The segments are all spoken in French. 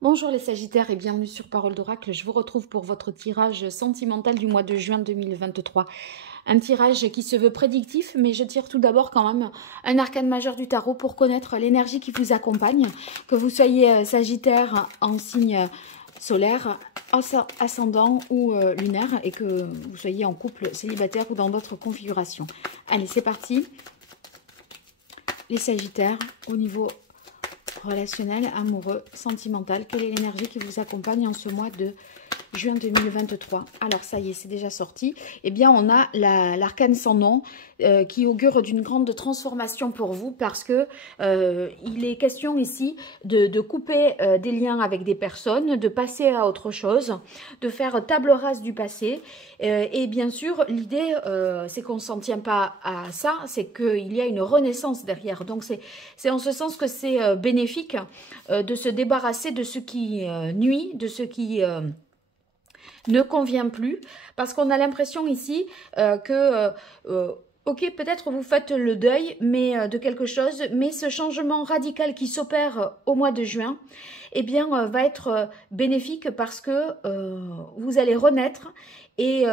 Bonjour les Sagittaires et bienvenue sur Parole d'Oracle. Je vous retrouve pour votre tirage sentimental du mois de juin 2023. Un tirage qui se veut prédictif, mais je tire tout d'abord quand même un arcane majeur du tarot pour connaître l'énergie qui vous accompagne. Que vous soyez Sagittaire en signe solaire, ascendant ou lunaire, et que vous soyez en couple, célibataire ou dans d'autres configurations. Allez, c'est parti. Les Sagittaires, au niveau relationnel, amoureux, sentimental, quelle est l'énergie qui vous accompagne en ce mois de juin 2023? Alors ça y est, c'est déjà sorti. Eh bien, on a l'arcane sans nom qui augure d'une grande transformation pour vous parce que il est question ici de couper des liens avec des personnes, de passer à autre chose, de faire table rase du passé. Et bien sûr, l'idée, c'est qu'on ne s'en tient pas à ça, c'est qu'il y a une renaissance derrière. Donc, c'est en ce sens que c'est bénéfique de se débarrasser de ce qui nuit, de ce qui ne convient plus, parce qu'on a l'impression ici ok, peut-être vous faites le deuil de quelque chose, mais ce changement radical qui s'opère au mois de juin, eh bien, va être bénéfique parce que vous allez renaître et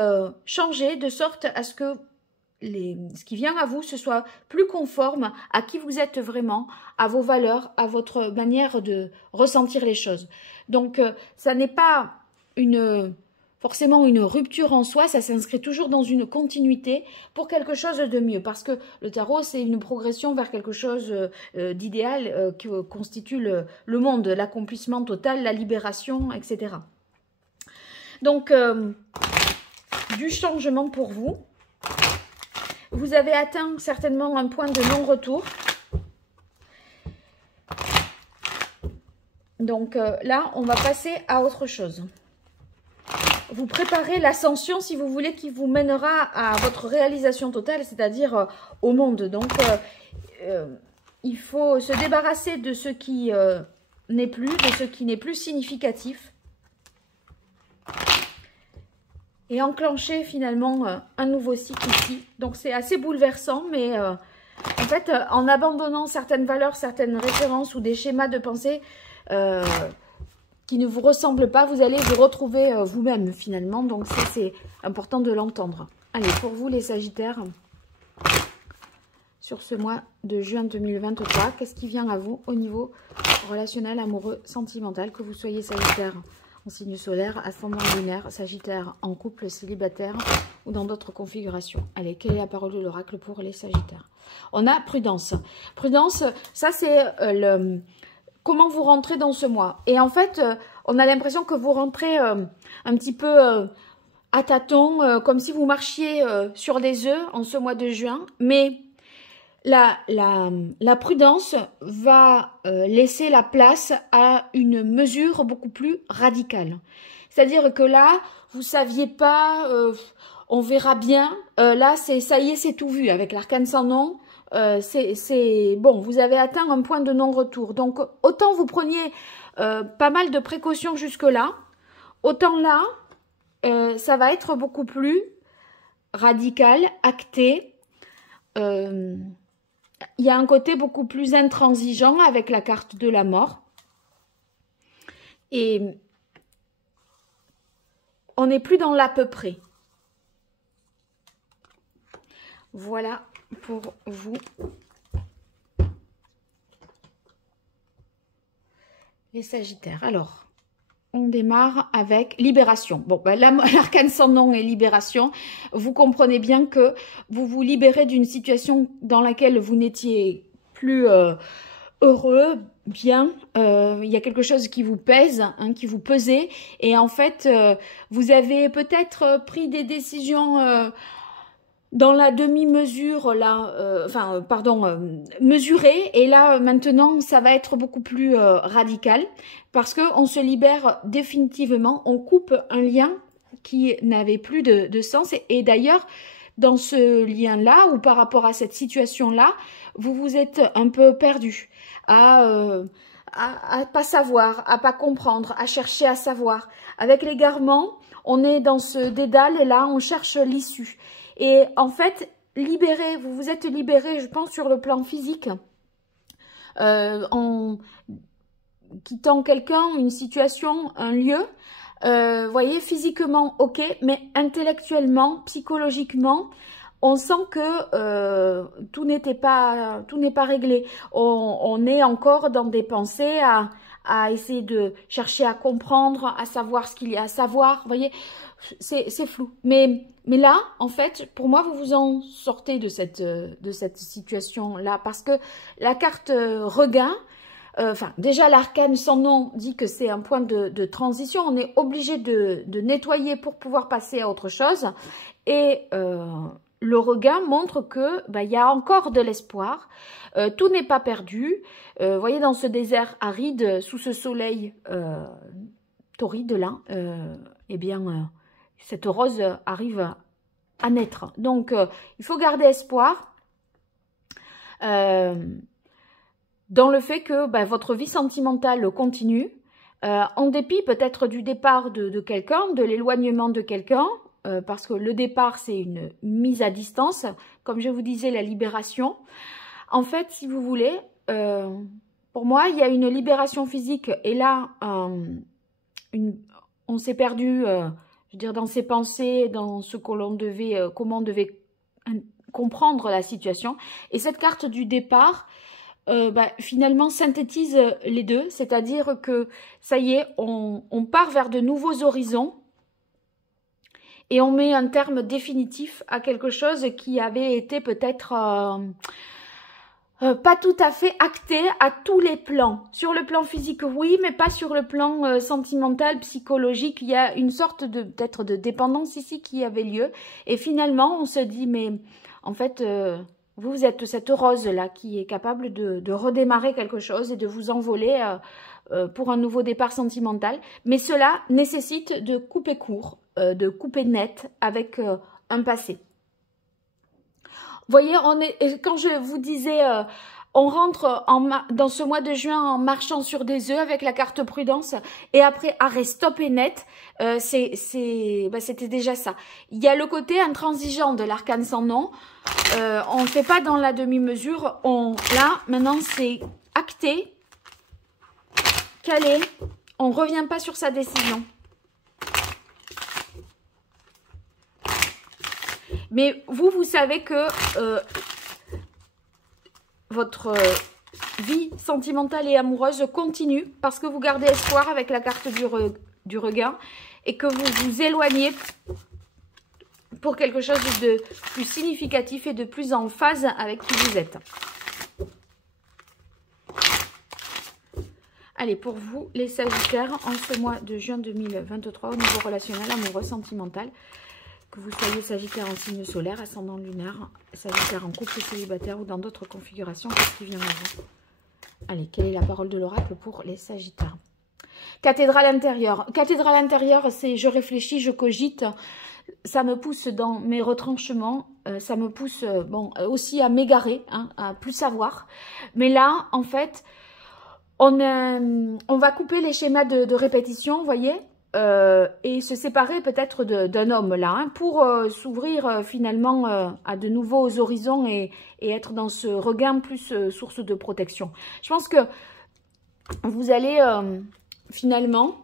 changer de sorte à ce que ce qui vient à vous, ce soit plus conforme à qui vous êtes vraiment, à vos valeurs, à votre manière de ressentir les choses. Donc, ça n'est pas forcément une rupture en soi, ça s'inscrit toujours dans une continuité pour quelque chose de mieux. Parce que le tarot, c'est une progression vers quelque chose d'idéal qui constitue le monde, l'accomplissement total, la libération, etc. Donc, du changement pour vous. Vous avez atteint certainement un point de non-retour. Donc là, on va passer à autre chose. Vous préparez l'ascension, si vous voulez, qui vous mènera à votre réalisation totale, c'est-à-dire au monde. Donc, il faut se débarrasser de ce qui n'est plus, de ce qui n'est plus significatif. Et enclencher finalement un nouveau cycle ici. Donc, c'est assez bouleversant, mais en fait, en abandonnant certaines valeurs, certaines références ou des schémas de pensée qui ne vous ressemblent pas, vous allez vous retrouver vous-même finalement. Donc ça, c'est important de l'entendre. Allez, pour vous les Sagittaires, sur ce mois de juin 2023, qu'est-ce qui vient à vous au niveau relationnel, amoureux, sentimental, que vous soyez Sagittaire en signe solaire, ascendant lunaire, Sagittaire en couple, célibataire ou dans d'autres configurations? Allez, quelle est la parole de l'oracle pour les Sagittaires? On a prudence. Prudence, ça c'est comment vous rentrez dans ce mois. Et en fait, on a l'impression que vous rentrez un petit peu à tâtons, comme si vous marchiez sur des œufs en ce mois de juin. Mais la prudence va laisser la place à une mesure beaucoup plus radicale. C'est-à-dire que là, vous saviez pas, on verra bien. Là, ça y est, c'est tout vu avec l'arcane sans nom. C'est bon, vous avez atteint un point de non-retour. Donc, autant vous preniez pas mal de précautions jusque-là, autant là, ça va être beaucoup plus radical, acté. Il y a un côté beaucoup plus intransigeant avec la carte de la mort. Et on n'est plus dans l'à peu près. Voilà pour vous. Les Sagittaires. Alors, on démarre avec libération. Bon, ben, l'arcane sans nom est libération. Vous comprenez bien que vous vous libérez d'une situation dans laquelle vous n'étiez plus heureux, bien. Il y a quelque chose qui vous pèse, hein, qui vous pesait. Et en fait, vous avez peut-être pris des décisions dans la demi-mesure, là, mesurée, et là, maintenant, ça va être beaucoup plus radical, parce qu'on se libère définitivement, on coupe un lien qui n'avait plus de sens, et d'ailleurs, dans ce lien-là, ou par rapport à cette situation-là, vous vous êtes un peu perdu, à pas savoir, à pas comprendre, à chercher à savoir. Avec l'égarement, on est dans ce dédale, et là, on cherche l'issue. Et en fait, libéré, vous vous êtes libéré, je pense, sur le plan physique, quittant quelqu'un, une situation, un lieu. Voyez, physiquement, ok, mais intellectuellement, psychologiquement, on sent que tout n'est pas réglé. On est encore dans des pensées à essayer de chercher à comprendre, à savoir ce qu'il y a à savoir. Vous voyez, c'est flou. Mais là, en fait, pour moi, vous vous en sortez de cette situation-là parce que la carte regain, enfin, déjà, l'arcane sans nom dit que c'est un point de transition. On est obligé de nettoyer pour pouvoir passer à autre chose. Et le regain montre que il y a encore de l'espoir. Tout n'est pas perdu. Vous voyez, dans ce désert aride, sous ce soleil torride là, eh bien, cette rose arrive à naître. Donc, il faut garder espoir. Dans le fait que votre vie sentimentale continue, en dépit peut-être du départ de quelqu'un, de l'éloignement de quelqu'un, parce que le départ, c'est une mise à distance, comme je vous disais, la libération. En fait, si vous voulez, pour moi, il y a une libération physique, et là, on s'est perdu, je veux dire, dans ses pensées, dans ce que l'on devait, comment on devait comprendre la situation. Et cette carte du départ, finalement synthétise les deux, c'est-à-dire que ça y est, on part vers de nouveaux horizons et on met un terme définitif à quelque chose qui avait été peut-être pas tout à fait acté à tous les plans. Sur le plan physique, oui, mais pas sur le plan sentimental, psychologique. Il y a une sorte de peut-être de dépendance ici qui avait lieu. Et finalement, on se dit, mais en fait, vous êtes cette rose-là qui est capable de redémarrer quelque chose et de vous envoler pour un nouveau départ sentimental. Mais cela nécessite de couper court, de couper net avec un passé. Vous voyez, quand je vous disais, on rentre dans ce mois de juin en marchant sur des œufs avec la carte prudence et après arrêt, stop et net, c'était déjà ça. Il y a le côté intransigeant de l'arcane sans nom. On ne fait pas dans la demi-mesure. Là, maintenant, c'est acté, calé. On ne revient pas sur sa décision. Mais vous savez que votre vie sentimentale et amoureuse continue parce que vous gardez espoir avec la carte du regain et que vous vous éloignez pour quelque chose de plus significatif et de plus en phase avec qui vous êtes. Allez, pour vous, les Sagittaires, en ce mois de juin 2023, au niveau relationnel, amoureux, sentimental, que vous soyez Sagittaire en signe solaire, ascendant lunaire, Sagittaire en couple célibataire ou dans d'autres configurations, qu'est-ce qui vient à vous? Allez, quelle est la parole de l'oracle pour les Sagittaires? Cathédrale intérieure. Cathédrale intérieure, c'est je réfléchis, je cogite, ça me pousse dans mes retranchements, ça me pousse aussi à m'égarer, hein, à plus savoir. Mais là, en fait, on va couper les schémas de répétition, vous voyez, et se séparer peut-être d'un homme là, hein, pour s'ouvrir finalement à de nouveaux horizons et être dans ce regain plus source de protection. Je pense que vous allez finalement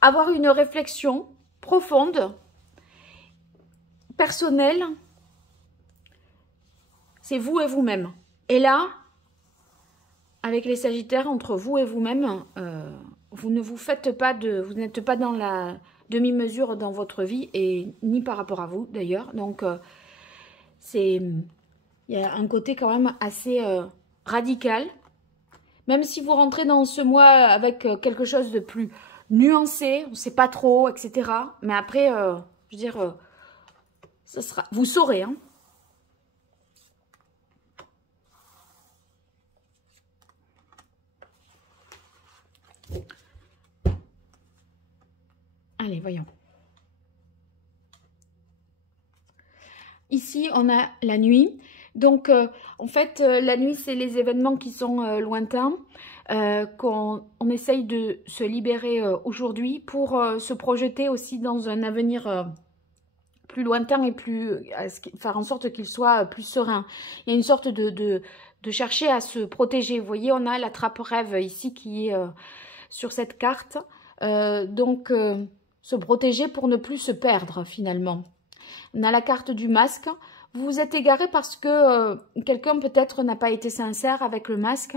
avoir une réflexion profonde, personnelle, c'est vous et vous-même. Et là, avec les Sagittaires, entre vous et vous-même, vous ne vous faites pas vous n'êtes pas dans la demi-mesure dans votre vie et ni par rapport à vous d'ailleurs. Donc, il y a un côté quand même assez radical. Même si vous rentrez dans ce mois avec quelque chose de plus nuancé, on ne sait pas trop, etc. Mais après, je veux dire, ça sera, vous saurez, hein. Allez, voyons. Ici, on a la nuit. Donc, en fait, la nuit, c'est les événements qui sont lointains, qu'on essaye de se libérer aujourd'hui pour se projeter aussi dans un avenir plus lointain et plus faire en sorte qu'il soit plus serein. Il y a une sorte de chercher à se protéger. Vous voyez, on a la trappe-rêve ici qui est sur cette carte. Donc, se protéger pour ne plus se perdre finalement. On a la carte du masque. Vous vous êtes égaré parce que quelqu'un peut-être n'a pas été sincère avec le masque.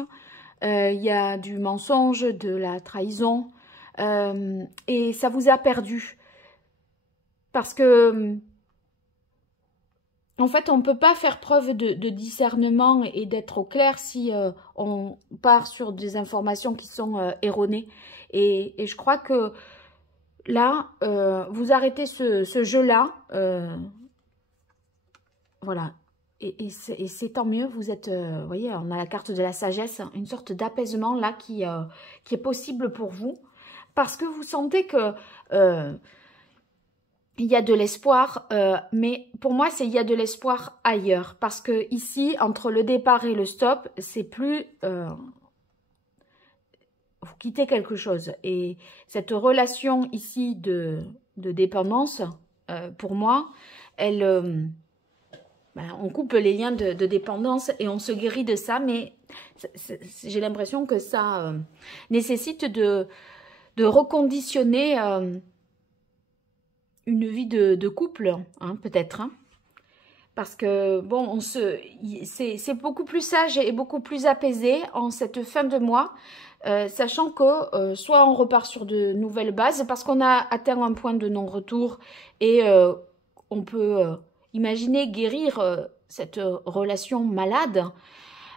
Il y a du mensonge, de la trahison. Et ça vous a perdu. Parce que, en fait, on ne peut pas faire preuve de discernement et d'être au clair si on part sur des informations qui sont erronées. Et je crois que là, vous arrêtez ce jeu-là. Voilà. Et c'est tant mieux. Vous êtes, vous voyez, on a la carte de la sagesse, une sorte d'apaisement là qui est possible pour vous. Parce que vous sentez que il y a de l'espoir, mais pour moi, il y a de l'espoir ailleurs. Parce que ici, entre le départ et le stop, c'est plus... vous quittez quelque chose. Et cette relation ici de dépendance, pour moi, elle... on coupe les liens de dépendance et on se guérit de ça, mais j'ai l'impression que ça nécessite de reconditionner une vie de couple, hein, peut-être. Hein. Parce que, bon, c'est beaucoup plus sage et beaucoup plus apaisé en cette fin de mois, sachant que soit on repart sur de nouvelles bases, parce qu'on a atteint un point de non-retour et on peut imaginer guérir cette relation malade.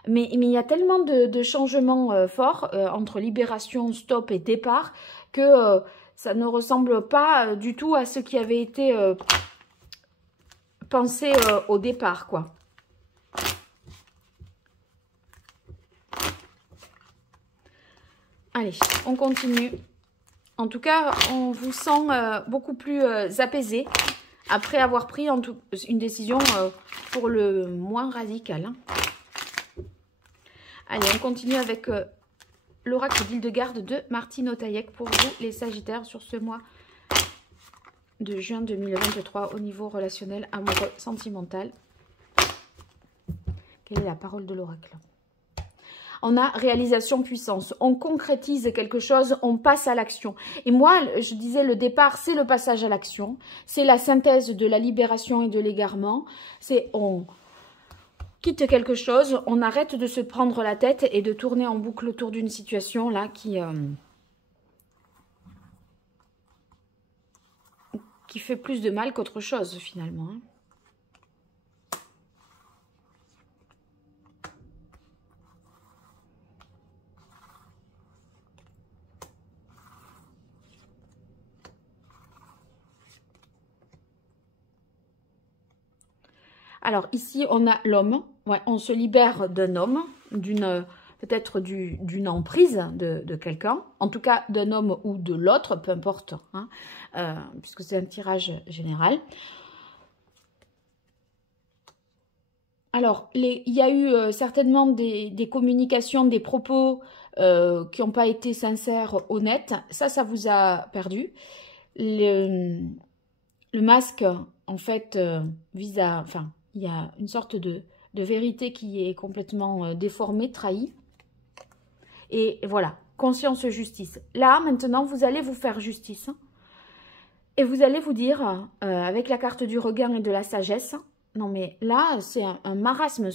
Mais il y a tellement de changements forts entre libération, stop et départ que ça ne ressemble pas du tout à ce qui avait été pensé au départ, quoi. Allez, on continue. En tout cas, on vous sent beaucoup plus apaisé après avoir pris une décision pour le moins radicale. Hein. Allez, on continue avec l'oracle d'Hildegarde de Martine Otaïek pour vous, les Sagittaires, sur ce mois de juin 2023 au niveau relationnel, amoureux, sentimental. Quelle est la parole de l'oracle? On a réalisation, puissance. On concrétise quelque chose, on passe à l'action. Et moi, je disais, le départ, c'est le passage à l'action. C'est la synthèse de la libération et de l'égarement. C'est on quitte quelque chose, on arrête de se prendre la tête et de tourner en boucle autour d'une situation là qui fait plus de mal qu'autre chose finalement. Hein. Alors ici on a l'homme, ouais, on se libère d'un homme, peut-être d'une emprise de quelqu'un, en tout cas d'un homme ou de l'autre, peu importe, hein, puisque c'est un tirage général. Alors, il y a eu certainement des communications, des propos qui n'ont pas été sincères, honnêtes. Ça vous a perdu. Le masque, en fait, vise à... Enfin, il y a une sorte de vérité qui est complètement déformée, trahie. Et voilà, conscience, justice. Là, maintenant, vous allez vous faire justice. Et vous allez vous dire, avec la carte du regain et de la sagesse, non mais là, c'est un marasme,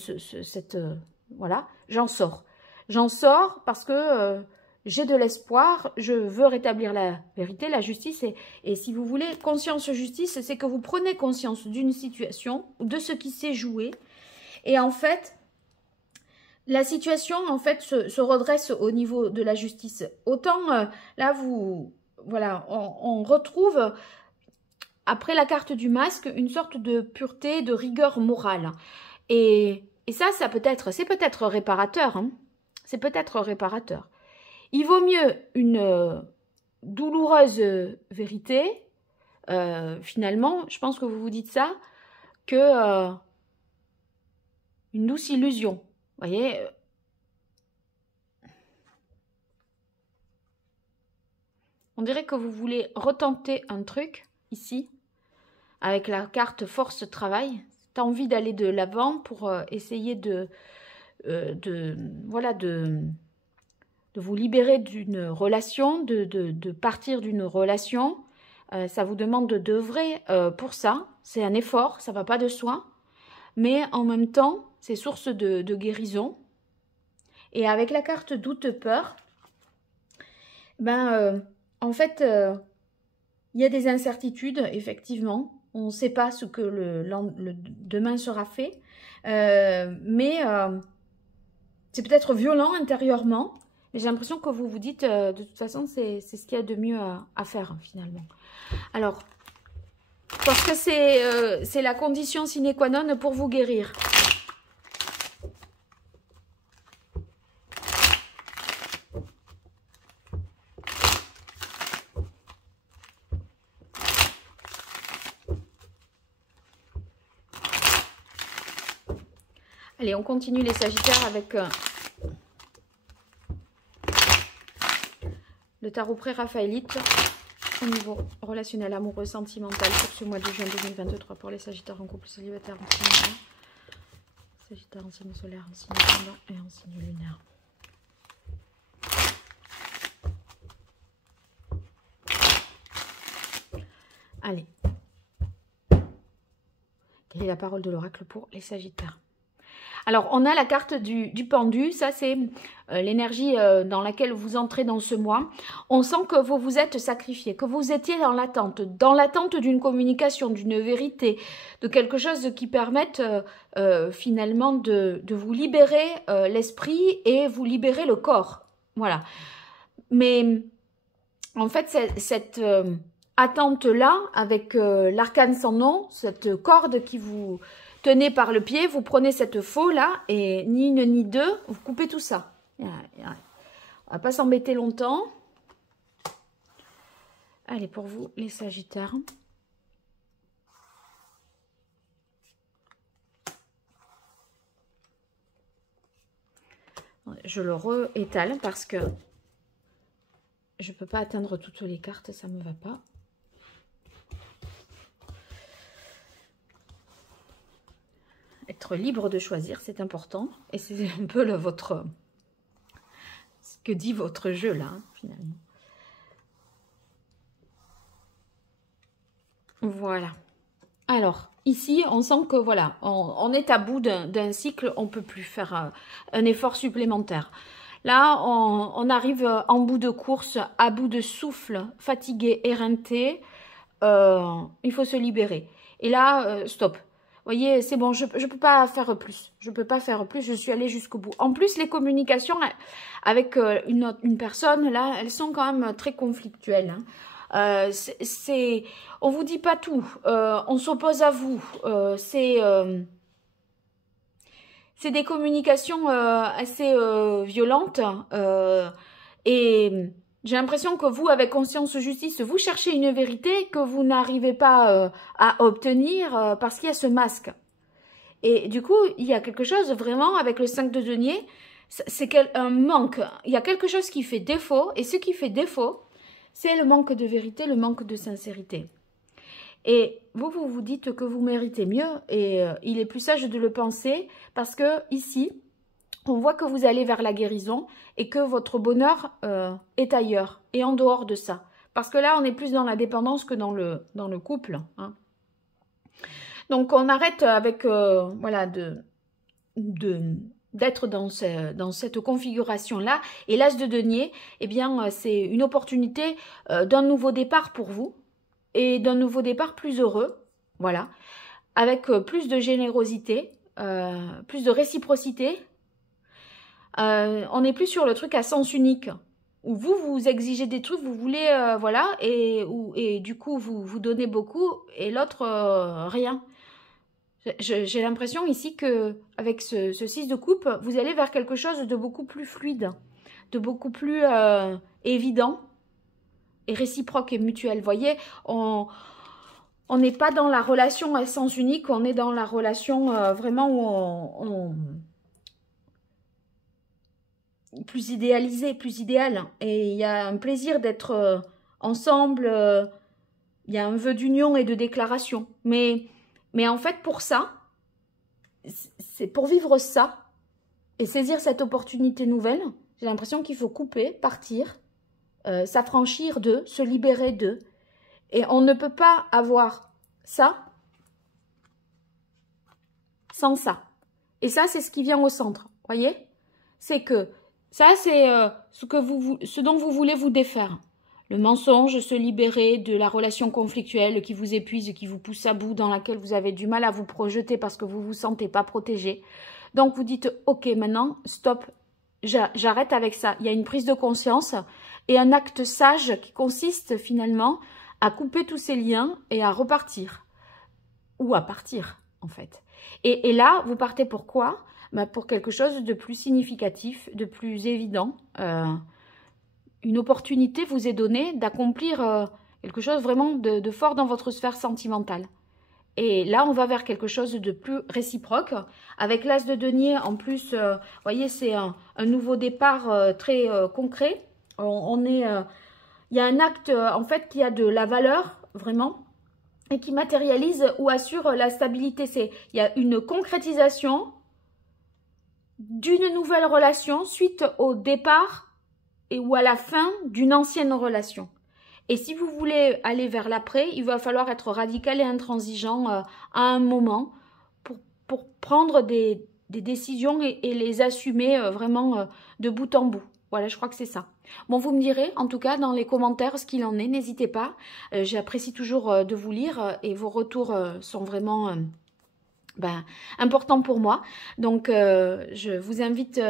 voilà, j'en sors. J'en sors parce que j'ai de l'espoir, je veux rétablir la vérité, la justice. Et si vous voulez, conscience, justice, c'est que vous prenez conscience d'une situation, de ce qui s'est joué. Et en fait, la situation, en fait, se redresse au niveau de la justice. Autant, là, voilà, on retrouve... Après la carte du masque, une sorte de pureté, de rigueur morale. Et ça peut-être, c'est peut-être réparateur. Hein. C'est peut-être réparateur. Il vaut mieux une douloureuse vérité, finalement, je pense que vous vous dites ça, que une douce illusion. Vous voyez, on dirait que vous voulez retenter un truc, ici, avec la carte force travail. Tu as envie d'aller de l'avant pour essayer voilà, de vous libérer d'une relation, de partir d'une relation. Ça vous demande d'œuvrer pour ça. C'est un effort, ça ne va pas de soi. Mais en même temps, c'est source de guérison. Et avec la carte doute-peur, en fait, il y a des incertitudes, effectivement. On ne sait pas ce que le demain sera fait. Mais c'est peut-être violent intérieurement. Mais j'ai l'impression que vous vous dites, de toute façon, c'est ce qu'il y a de mieux à faire, finalement. Alors, parce que c'est la condition sine qua non pour vous guérir. Allez, on continue les Sagittaires avec le tarot pré-raphaélite au niveau relationnel, amoureux, sentimental pour ce mois de juin 2023 pour les Sagittaires en couple célibataire en signe lunaire, Sagittaire en signe solaire, en signe ascendant et en signe lunaire. Allez. Quelle est la parole de l'oracle pour les Sagittaires? Alors, on a la carte du pendu. Ça, c'est l'énergie dans laquelle vous entrez dans ce mois. On sent que vous vous êtes sacrifié, que vous étiez dans l'attente d'une communication, d'une vérité, de quelque chose qui permette finalement de vous libérer l'esprit et vous libérer le corps. Voilà. Mais en fait, cette attente-là, avec l'arcane sans nom, cette corde qui vous tenez par le pied, vous prenez cette faux-là, et ni une ni deux, vous coupez tout ça. On va pas s'embêter longtemps. Allez, pour vous, les Sagittaires. Je le réétale parce que je ne peux pas atteindre toutes les cartes, ça ne me va pas. Être libre de choisir, c'est important. Et c'est un peu ce que dit votre jeu là, hein, finalement. Voilà. Alors, ici, on sent que voilà, on est à bout d'un cycle, on ne peut plus faire un effort supplémentaire. Là, on arrive en bout de course, à bout de souffle, fatigué, éreinté. Il faut se libérer. Et là, stop. Vous voyez, c'est bon, je ne peux pas faire plus. Je ne peux pas faire plus, je suis allée jusqu'au bout. En plus, les communications avec une personne, là, elles sont quand même très conflictuelles. Hein. On ne vous dit pas tout. On s'oppose à vous. C'est des communications assez violentes. Et j'ai l'impression que vous, avec conscience justice, vous cherchez une vérité que vous n'arrivez pas à obtenir parce qu'il y a ce masque. Et du coup, il y a quelque chose vraiment avec le 5 de denier, c'est un manque. Il y a quelque chose qui fait défaut, et ce qui fait défaut, c'est le manque de vérité, le manque de sincérité. Et vous vous dites que vous méritez mieux, et il est plus sage de le penser, parce que ici, on voit que vous allez vers la guérison et que votre bonheur est ailleurs et en dehors de ça. Parce que là, on est plus dans la dépendance que dans le couple. Hein. Donc, on arrête avec, voilà, d'être dans cette configuration-là. Et l'as de denier, eh bien, c'est une opportunité d'un nouveau départ pour vous et d'un nouveau départ plus heureux. Voilà. Avec plus de générosité, plus de réciprocité. On n'est plus sur le truc à sens unique, où vous exigez des trucs, vous voulez, voilà, et du coup, vous donnez beaucoup, et l'autre, rien. J'ai l'impression ici que avec ce 6 de coupe, vous allez vers quelque chose de beaucoup plus fluide, de beaucoup plus évident, et réciproque et mutuel. Vous voyez, on n'est pas dans la relation à sens unique, on est dans la relation vraiment où plus idéalisé, plus idéal. Et il y a un plaisir d'être ensemble, il y a un vœu d'union et de déclaration. Mais en fait, pour ça, c'est pour vivre ça, et saisir cette opportunité nouvelle, j'ai l'impression qu'il faut couper, partir, s'affranchir d'eux, se libérer d'eux. Et on ne peut pas avoir ça sans ça. Et ça, c'est ce qui vient au centre. Voyez? C'est que ça, c'est ce dont vous voulez vous défaire. Le mensonge, se libérer de la relation conflictuelle qui vous épuise, qui vous pousse à bout, dans laquelle vous avez du mal à vous projeter parce que vous ne vous sentez pas protégé. Donc, vous dites, ok, maintenant, stop, j'arrête avec ça. Il y a une prise de conscience et un acte sage qui consiste finalement à couper tous ces liens et à repartir. Ou à partir, en fait. Et là, vous partez pour quoi? Ben, pour quelque chose de plus significatif, de plus évident. Une opportunité vous est donnée d'accomplir quelque chose vraiment de fort dans votre sphère sentimentale. Et là, on va vers quelque chose de plus réciproque. Avec l'as de denier, en plus, vous voyez, c'est un nouveau départ très concret. Il y a un acte, en fait, qui a de la valeur, vraiment, et qui matérialise ou assure la stabilité. Il y a une concrétisation d'une nouvelle relation suite au départ ou à la fin d'une ancienne relation. Et si vous voulez aller vers l'après, il va falloir être radical et intransigeant à un moment pour prendre des décisions et les assumer vraiment de bout en bout. Voilà, je crois que c'est ça. Bon, vous me direz, en tout cas, dans les commentaires, ce qu'il en est. N'hésitez pas. J'apprécie toujours de vous lire et vos retours sont vraiment importants pour moi. Donc, je vous invite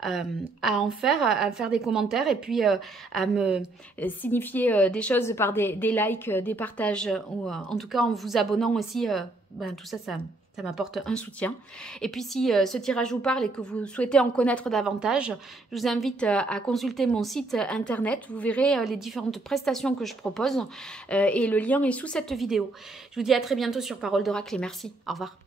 à faire des commentaires et puis à me signifier des choses par des likes, des partages ou en tout cas en vous abonnant aussi. Tout ça, ça m'apporte un soutien. Et puis, si ce tirage vous parle et que vous souhaitez en connaître davantage, je vous invite à consulter mon site internet. Vous verrez les différentes prestations que je propose et le lien est sous cette vidéo. Je vous dis à très bientôt sur Parole d'Oracle et merci. Au revoir.